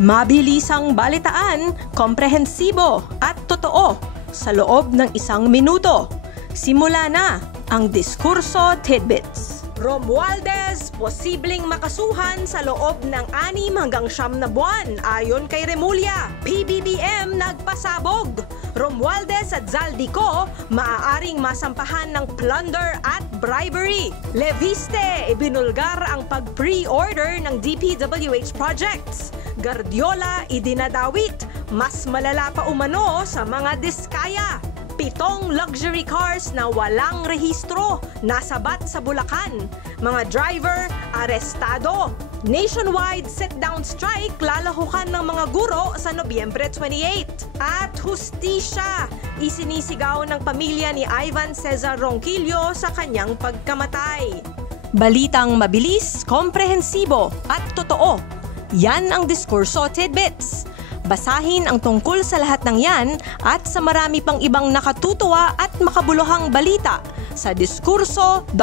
Mabilisang balitaan, komprehensibo at totoo sa loob ng 1 minuto. Simula na ang Diskurso Tidbits. Romualdez, posibleng makasuhan sa loob ng 6 hanggang 9 na buwan ayon kay Remulla. PBBM nagpasabog. Romualdez at Zaldico maaaring masampahan ng plunder at bribery. Leviste, ibinulgar ang pag-pre-order ng DPWH projects. Guardiola, idinadawit. Mas malala pa umano sa mga diskaya. 7 luxury cars na walang rehistro, nasabat sa Bulacan. Mga driver, arestado. Nationwide sit-down strike lalahukan ng mga guro sa Nobyembre 28. At hustisya, isinisigaw ng pamilya ni Ivan Cesar Ronquillo sa kanyang pagkamatay. Balitang mabilis, komprehensibo at totoo. Yan ang Diskurso Tidbits. Basahin ang tungkol sa lahat ng yan at sa marami pang ibang nakatutuwa at makabuluhang balita sa diskurso.ph.